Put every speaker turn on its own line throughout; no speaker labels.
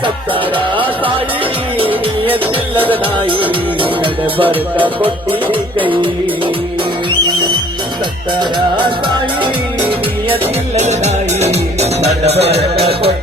ಸತ್ತರ ಸಾಯಿ ಎತ್ತಿಲ್ಲದ ನಾಯಿ ನಡೆ ಬರ್ಕ ಕೊಟ್ಟಿ ಕೈ ಸತ್ತರ ಸಾಯಿ ಎತ್ತಿಲ್ಲದ ನಾಯಿ ನಡೆ ಬರ್ಕ ಕೊಟ್ಟಿ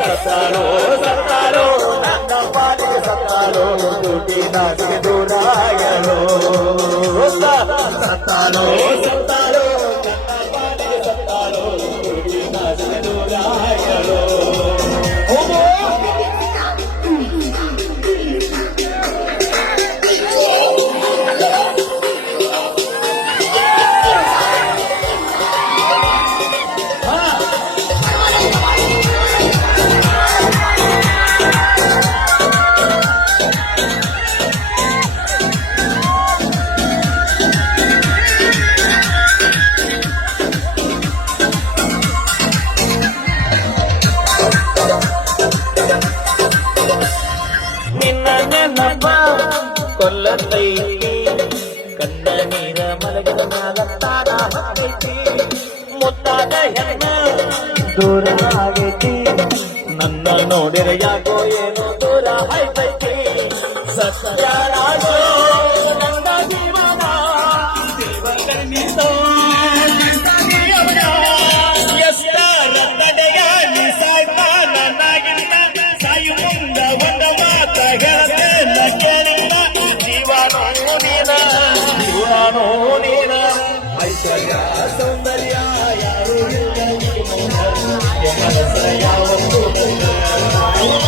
సత్తారో సత్తారో నన్న పాటికి సత్తారో తుటి నాకు దూరాయలో సత్తారో సత్తారో ಕೊಲ್ಲತೈತಿ ಕಣ್ಣ ನೀರ ಮಲಗಿದ ಮ್ಯಾಲ ತಾನ ಹತ್ತೈತಿ ಮುತ್ತಾದ ಹೆಣ್ಣ ದೂರ ಆಗೈತಿ ನನ್ನ ನೋಡಿರ ಯಾಕೋ ಏನೋ ದೂರ ಆಯ್ತೈತಿ ಸತ್ಯಾಡೋ ನನ್ನ ಜೀವನ ಜೀವಗಣಿತೋ ನನ್ನ ಜೀವನೋ ನೀನ ಐಶ್ವರ್ಯ ಸೌಂದರ್ಯ ಯಾರು ಇಲ್ಲ ಈ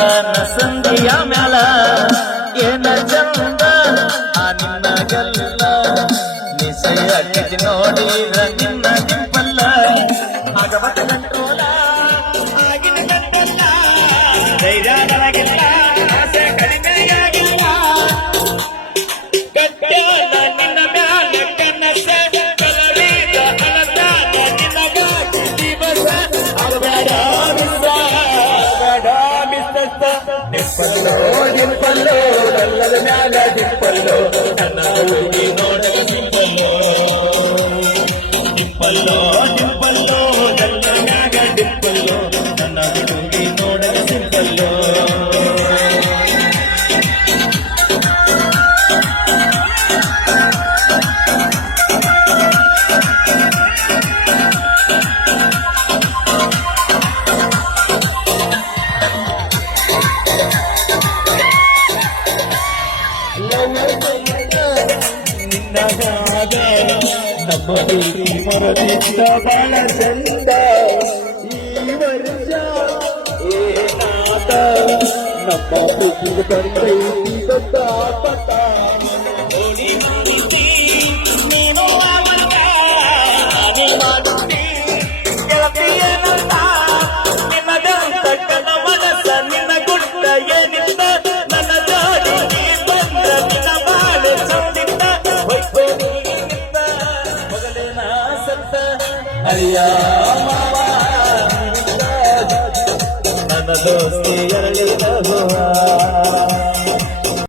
ಬರತಾನ ಸಂಧಿಯ ಮ್ಯಾಲ ಏನ ಚಂದ? ಆ ನಿನ್ನ ಗಲ್ಲ ನಿಸಯ ನೋಡಿ ನಿನ್ನ ದಿಂಪಲ್ಲ ಆಗಬತ దిప్పల్లో కళ్ళల మ్యాల దిప్పల్లో దిప్పల్లో దిప్పల్లో ನಮ್ಮ ಪ್ರೀತಿ ಮರದಿದ್ದ ಬಹಳ ಚಂದ ಈ ವರ್ಷ ಏನಾದ ನಮ್ಮ ಪ್ರೀತಿ ತಂದೈತಿ ಅರಿಯ ನನ್ನ ದೋಸ್ತಿಯರೆಲ್ಲ